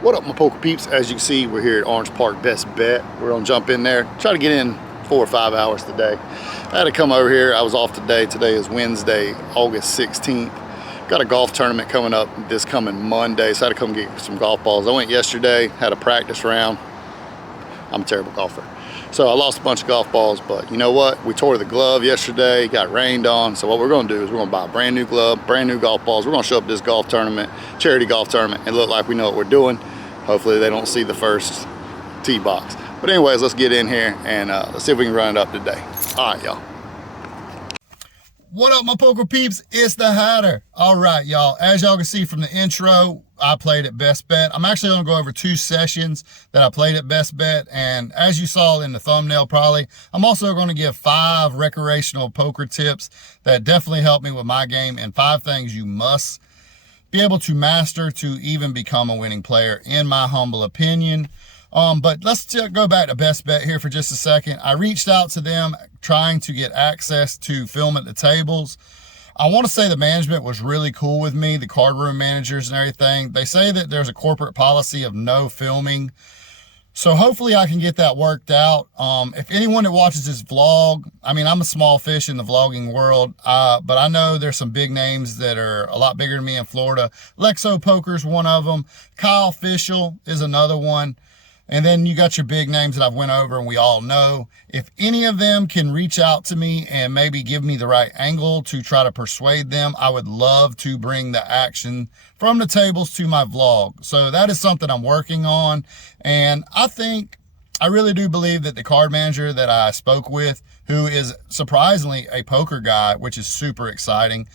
What up, my poker peeps? As you can see, we're here at Orange Park Best Bet. We're gonna jump in there, try to get in 4 or 5 hours today. I had to come over here. I was off today. Today is Wednesday, August 16th. Got a golf tournament coming up this coming Monday, so I had to come get some golf balls. I went yesterday, had a practice round. I'm a terrible golfer, so I lost a bunch of golf balls, but you know what? We tore the glove yesterday, got rained on, so what we're gonna do is we're gonna buy a brand new glove, brand new golf balls. We're gonna show up at this golf tournament, charity golf tournament, and look like we know what we're doing. Hopefully they don't see the first tee box. But anyways, let's get in here and let's see if we can run it up today. All right, y'all. What up, my poker peeps? It's the Hatter. All right, y'all. As y'all can see from the intro, I played at Best Bet. I'm actually going to go over 2 sessions that I played at Best Bet. And as you saw in the thumbnail probably, I'm also going to give 5 recreational poker tips that definitely helped me with my game, and 5 things you must be able to master to even become a winning player, in my humble opinion. But let's go back to Best Bet here for just a second. I reached out to them trying to get access to film at the tables. I want to say the management was really cool with me, the card room managers and everything. They say that there's a corporate policy of no filming. So hopefully I can get that worked out. If anyone that watches this vlog, I mean, I'm a small fish in the vlogging world, but I know there's some big names that are a lot bigger than me in Florida. Lexo Poker's one of them. Kyle Fischel is another one. And then you got your big names that I've went over and we all know. If any of them can reach out to me and maybe give me the right angle to try to persuade them, I would love to bring the action from the tables to my vlog. So that is something I'm working on. And I really do believe that the card manager that I spoke with, who is surprisingly a poker guy, which is super exciting.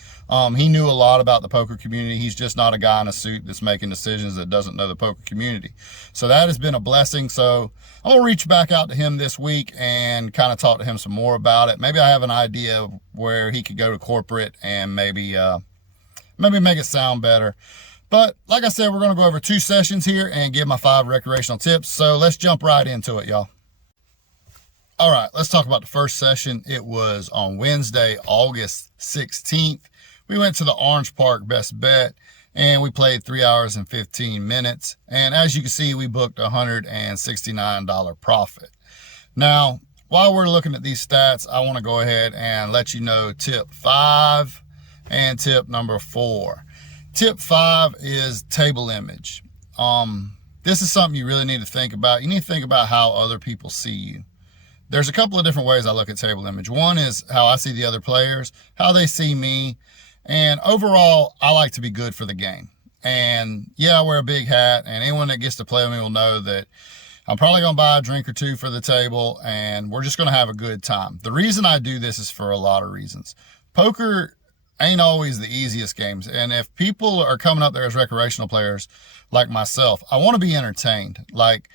He knew a lot about the poker community. He's just not a guy in a suit that's making decisions that doesn't know the poker community. So that has been a blessing. So I'm gonna reach back out to him this week and kind of talk to him some more about it. Maybe I have an idea of where he could go to corporate and maybe make it sound better. But like I said, we're gonna go over 2 sessions here and give my 5 recreational tips. So let's jump right into it, y'all. All right, let's talk about the first session. It was on Wednesday, August 16th. We went to the Orange Park Best Bet and we played 3 hours and 15 minutes. And as you can see, we booked $169 profit. Now, while we're looking at these stats, I want to go ahead and let you know tip 5 and tip number 4. Tip 5 is table image. This is something you really need to think about. You need to think about how other people see you. There's a couple of different ways I look at table image. One is how I see the other players, how they see me. And overall, I like to be good for the game. And yeah, I wear a big hat, and anyone that gets to play with me will know that I'm probably going to buy a drink or 2 for the table, and we're just going to have a good time. The reason I do this is for a lot of reasons. Poker ain't always the easiest games. And if people are coming up there as recreational players like myself, I want to be entertained. Like,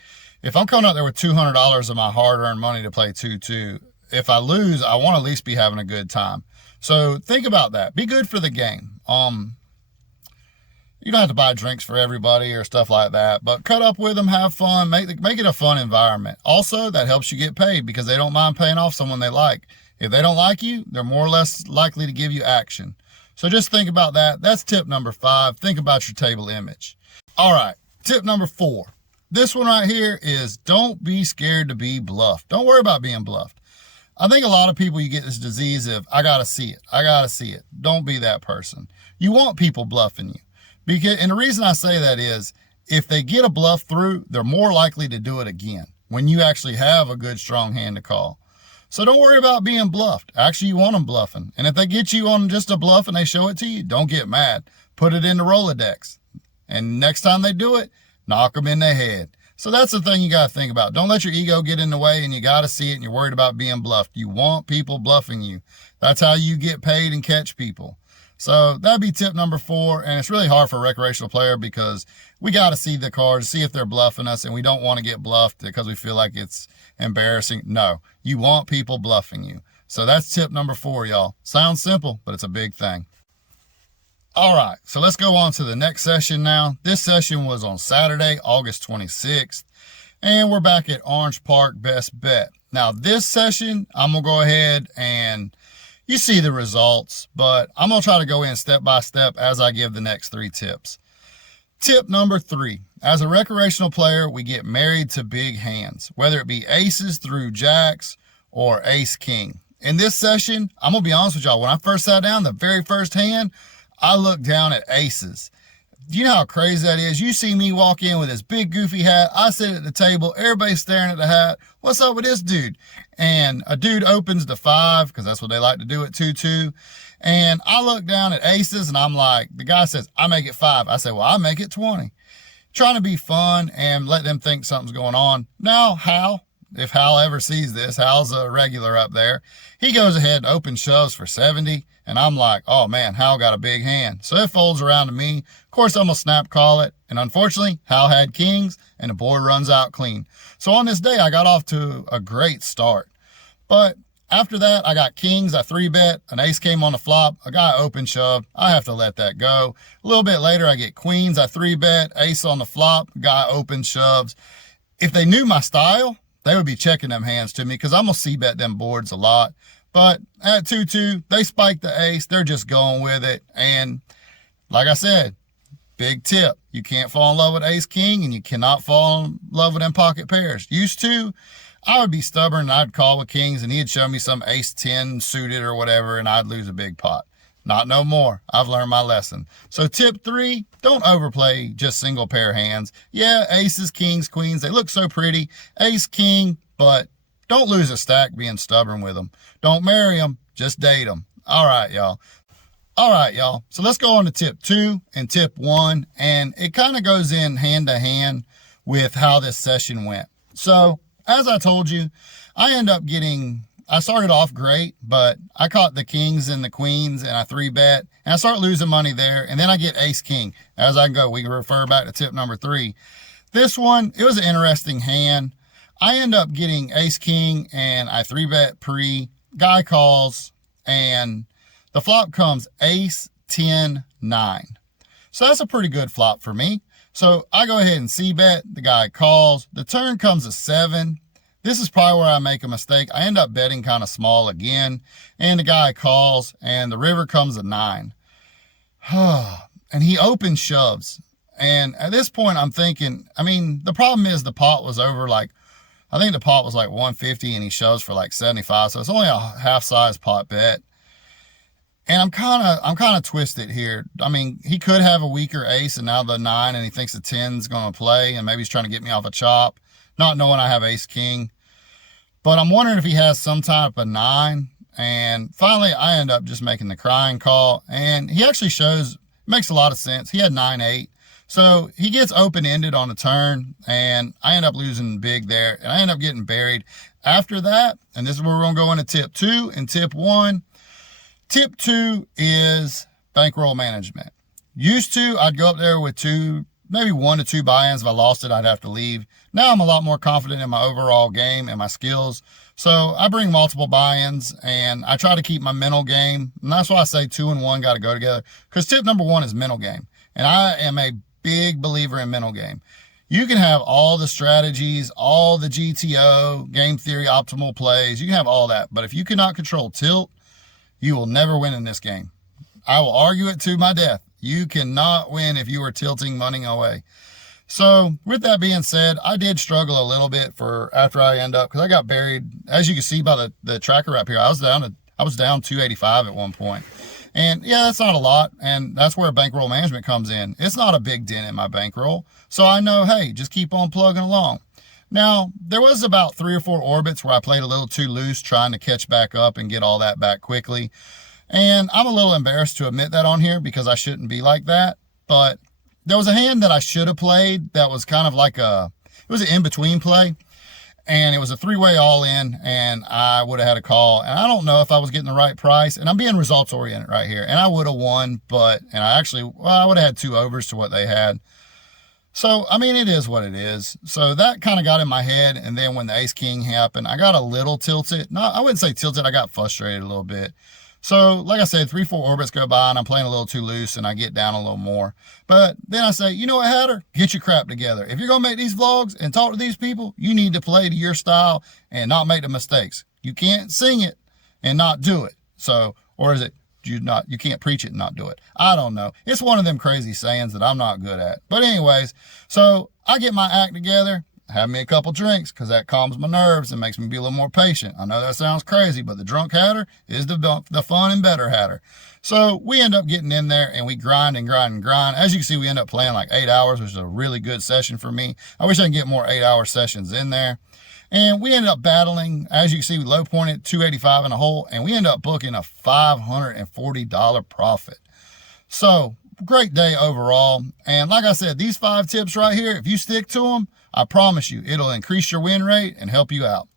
if I'm coming out there with $200 of my hard-earned money to play 2-2, if I lose, I want to at least be having a good time. So think about that. Be good for the game. You don't have to buy drinks for everybody or stuff like that, but cut up with them, have fun, make it a fun environment. Also, that helps you get paid because they don't mind paying off someone they like. If they don't like you, they're more or less likely to give you action. So just think about that. That's tip number 5. Think about your table image. All right, tip number 4. This one right here is don't be scared to be bluffed. Don't worry about being bluffed. I think a lot of people, you get this disease of, I got to see it. I got to see it. Don't be that person. You want people bluffing you. And the reason I say that is if they get a bluff through, they're more likely to do it again when you actually have a good, strong hand to call. So don't worry about being bluffed. Actually, you want them bluffing. And if they get you on just a bluff and they show it to you, don't get mad. Put it in the Rolodex. And next time they do it, knock them in the head. So that's the thing you got to think about. Don't let your ego get in the way, and you got to see it, and you're worried about being bluffed. You want people bluffing you. That's how you get paid and catch people. So that'd be tip number 4. And it's really hard for a recreational player because we got to see the cards, see if they're bluffing us, and we don't want to get bluffed because we feel like it's embarrassing. No, you want people bluffing you. So that's tip number 4, y'all. Sounds simple, but it's a big thing. All right, so let's go on to the next session now. This session was on Saturday, August 26th, and we're back at Orange Park Best Bet. Now, this session, I'm going to go ahead and You see the results, but I'm going to try to go in step by step as I give the next 3 tips. Tip number 3, as a recreational player, we get married to big hands, whether it be aces through jacks or ace king. In this session, I'm going to be honest with y'all, when I first sat down, the very first hand, I looked down at aces. Do you know how crazy that is? You see me walk in with this big goofy hat. I sit at the table. Everybody's staring at the hat. What's up with this dude? And a dude opens the 5, because that's what they like to do at 2-2. And I look down at aces, and I'm like, the guy says, I make it 5. I say, well, I make it 20. Trying to be fun and let them think something's going on. Now, Hal, if Hal ever sees this, Hal's a regular up there. He goes ahead and opens shoves for 70. And I'm like, oh man, Hal got a big hand. So it folds around to me. Of course, I'm going to snap call it. And unfortunately, Hal had kings and the board runs out clean. So on this day, I got off to a great start. But after that, I got kings. I 3-bet. An ace came on the flop. A guy open shoved. I have to let that go. A little bit later, I get queens. I 3-bet. Ace on the flop. Guy open shoves. If they knew my style, they would be checking them hands to me because I'm going to c-bet them boards a lot. But at 2-2, they spike the ace. They're just going with it. And like I said, big tip. You can't fall in love with ace king and you cannot fall in love with them pocket pairs. Used to, I would be stubborn and I'd call with kings and he'd show me some ace 10 suited or whatever and I'd lose a big pot. Not no more. I've learned my lesson. So tip 3, don't overplay just single pair hands. Yeah, aces, kings, queens, they look so pretty. Ace, king, but don't lose a stack being stubborn with them. Don't marry them, just date them. All right, y'all. So let's go on to tip 2 and tip 1. And it kind of goes in hand to hand with how this session went. So as I told you, I started off great, but I caught the kings and the queens and I 3-bet and I start losing money there. And then I get ace king. As I go, we can refer back to tip number 3. This one, it was an interesting hand. I end up getting ace king and I 3-bet pre, guy calls, and the flop comes ace 10 9. So that's a pretty good flop for me. So I go ahead and c-bet, the guy calls, the turn comes a 7. This is probably where I make a mistake. I end up betting kind of small again, and the guy calls, and the river comes a 9. And he open shoves. And at this point, I'm thinking, the problem is the pot was over I think the pot was like 150 and he shoves for like 75. So it's only a half size pot bet. And I'm kind of twisted here. He could have a weaker ace and now the 9 and he thinks the 10's going to play and maybe he's trying to get me off a chop, not knowing I have ace king. But I'm wondering if he has some type of 9. And finally I end up just making the crying call and he actually makes a lot of sense. He had 9-8. So he gets open-ended on the turn, and I end up losing big there, and I end up getting buried. After that, and this is where we're going to go into tip 2 and tip 1. Tip 2 is bankroll management. Used to, I'd go up there with maybe 1 to 2 buy-ins. If I lost it, I'd have to leave. Now I'm a lot more confident in my overall game and my skills. So I bring multiple buy-ins, and I try to keep my mental game. And that's why I say 2 and 1 got to go together, because tip number 1 is mental game. And I am a big believer in mental game. You can have all the strategies, all the GTO, game theory, optimal plays. You can have all that. But if you cannot control tilt, you will never win in this game. I will argue it to my death. You cannot win if you are tilting money away. So with that being said, I did struggle a little bit after I end up, because I got buried. As you can see by the tracker up here, I was down 285 at one point. And yeah, that's not a lot. And that's where bankroll management comes in. It's not a big dent in my bankroll. So I know, hey, just keep on plugging along. Now, there was about 3 or 4 orbits where I played a little too loose, trying to catch back up and get all that back quickly. And I'm a little embarrassed to admit that on here because I shouldn't be like that. But there was a hand that I should have played that was kind of like it was an in-between play. And it was a 3-way all-in, and I would have had a call. And I don't know if I was getting the right price. And I'm being results-oriented right here. And I would have won, I would have had 2 overs to what they had. So, it is what it is. So that kind of got in my head. And then when the ace-king happened, I got a little tilted. No, I wouldn't say tilted. I got frustrated a little bit. So, like I said, 3, 4 orbits go by, and I'm playing a little too loose, and I get down a little more. But then I say, you know what, Hatter? Get your crap together. If you're going to make these vlogs and talk to these people, you need to play to your style and not make the mistakes. You can't sing it and not do it. So, or is it you can't preach it and not do it? I don't know. It's one of them crazy sayings that I'm not good at. But anyways, so I get my act together, have me a couple drinks, because that calms my nerves and makes me be a little more patient. I know that sounds crazy, but the drunk hatter is the fun and better hatter. So we end up getting in there and we grind and grind and grind. As you can see, we end up playing like 8 hours, which is a really good session for me. I wish I could get more 8-hour sessions in there. And we ended up battling. As you can see, we low pointed 285 in a hole, and we ended up booking a $540 profit. So great day overall. And like I said, these 5 tips right here, if you stick to them, I promise you, it'll increase your win rate and help you out.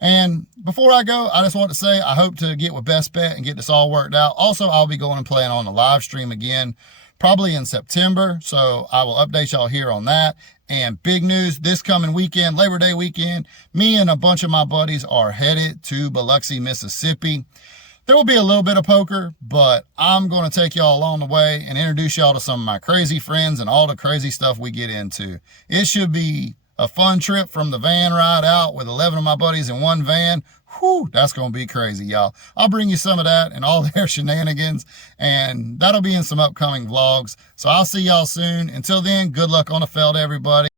And before I go, I just want to say, I hope to get with Best Bet and get this all worked out. Also, I'll be going and playing on the live stream again, probably in September. So I will update y'all here on that. And big news, this coming weekend, Labor Day weekend, me and a bunch of my buddies are headed to Biloxi, Mississippi. There will be a little bit of poker, but I'm going to take y'all along the way and introduce y'all to some of my crazy friends and all the crazy stuff we get into. It should be a fun trip from the van ride out with 11 of my buddies in one van. Whew, that's going to be crazy, y'all. I'll bring you some of that and all their shenanigans, and that'll be in some upcoming vlogs. So I'll see y'all soon. Until then, good luck on the field, everybody.